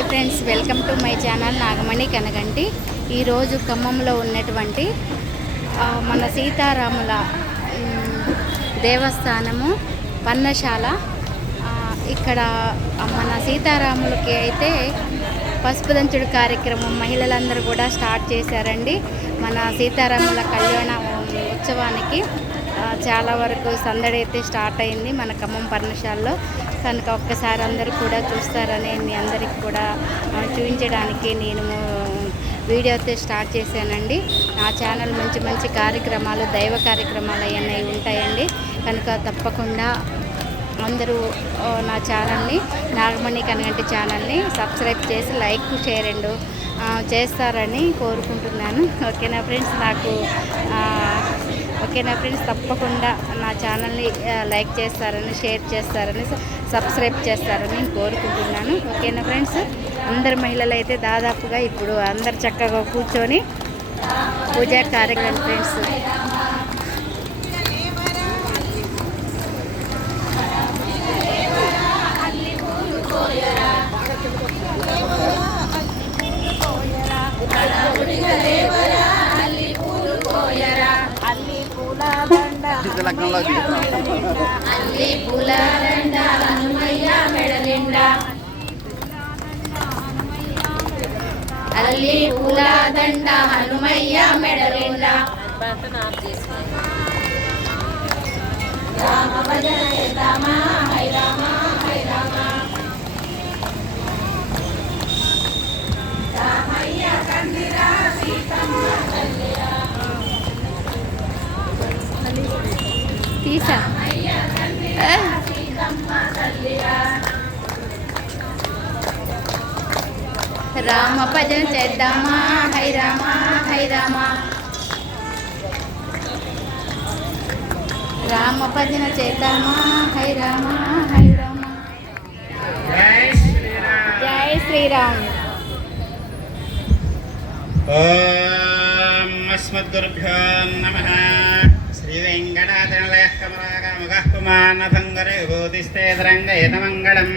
Hi friends welcome to my channel Nagamani Kanaganti ఈరోజు ఖమ్మంలో ఉన్నటువంటి మన సీతారాముల దేవస్థానము పన్నశాల ఇక్కడ మన సీతారాములకి అయితే పసుపు దంచుడు కార్యక్రమం మహిళలందరూ కూడా స్టార్ట్ చేశారండి. మన సీతారాముల కళ్యాణ ఉత్సవానికి. చాలా వరకు సందడి అయితే స్టార్ట్ అయింది మన ఖమ్మం పర్ణశాలలో. కనుక ఒక్కసారి అందరూ కూడా చూస్తారని మీ అందరికి కూడా చూపించడానికి నేను వీడియో అయితే స్టార్ట్ చేశానండి. నా ఛానల్ మంచి మంచి కార్యక్రమాలు దైవ కార్యక్రమాలు అవన్నీ ఉంటాయండి. కనుక తప్పకుండా అందరూ నా ఛానల్ని నాగమణి కనగంటి ఛానల్ని సబ్స్క్రైబ్ చేసి లైక్ షేర్ అండ్ చేస్తారని కోరుకుంటున్నాను. ఓకేనా ఫ్రెండ్స్? నాకు ఓకేనా ఫ్రెండ్స్? తప్పకుండా నా ఛానల్ని లైక్ చేస్తారని షేర్ చేస్తారని సబ్స్క్రైబ్ చేస్తారని కోరుకుంటున్నాను. ఓకేనా ఫ్రెండ్స్? అందరు మహిళలు అయితే దాదాపుగా ఇప్పుడు అందరు చక్కగా కూర్చొని పూజా కార్యక్రమం ఫ్రెండ్స్. లగ్నంలో అల్లి పూలదండ హనుమయ్య హనుమయ్య మెడలిండ రామ భజన చేద్దామా హై రామ తీసా. రామ భజన చేద్దామా? హై రామ హై రామ. రామ భజన చేద్దామా? హై రామ హై రామ. జై శ్రీరామ్. ఓం అస్మద్గురుభ్యో నమ. వెంకటాచలయ కమలాకాముగ కుమాన్నభంగరే భూతిస్తే తరంగయతమంగళం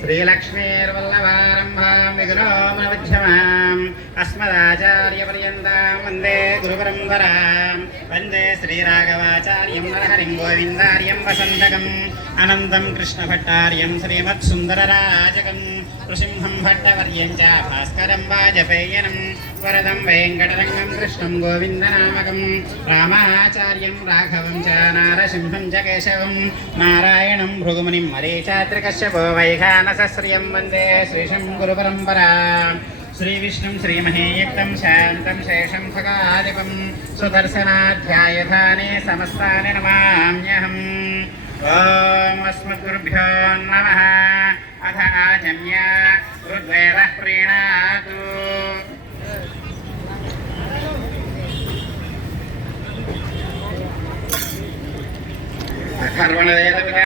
శ్రీలక్ష్మీర్వల్లభారంభాం విఘ్నోమధ్యమాం అస్మదాచార్యపర్యంతాం వందే గురుపరంపరాం. వందే శ్రీరాఘవాచార్యం నరహరిం గోవిందార్యం వసంతకం అనంతం కృష్ణభట్టార్యం శ్రీమత్సుందరరాజకం నృసింహం భట్టవర్యం చ భాస్కరం వాజపేయనం వరదం వెంకటరంగం కృష్ణం గోవిందనామకం రామాచార్యం రాఘవం చ నారసింహం చ కేశవం నారాయణం భృగుమునిం మరీచాత్రికశ్యపో వైఖానసశ్రియం వందే శ్రీశం గురుపరంపరా శ్రీవిష్ణుం శ్రీమహేయుక్తం శాంతం శేషం ఖగాధిపం సుదర్శనాధ్యాయధానే సమస్తాని నమామ్యహం ఓం అస్మద్గురుభ్యో నమః అథ ఆచమ్య ఋగ్వేదः ప్రీణాతు అథర్వణవేద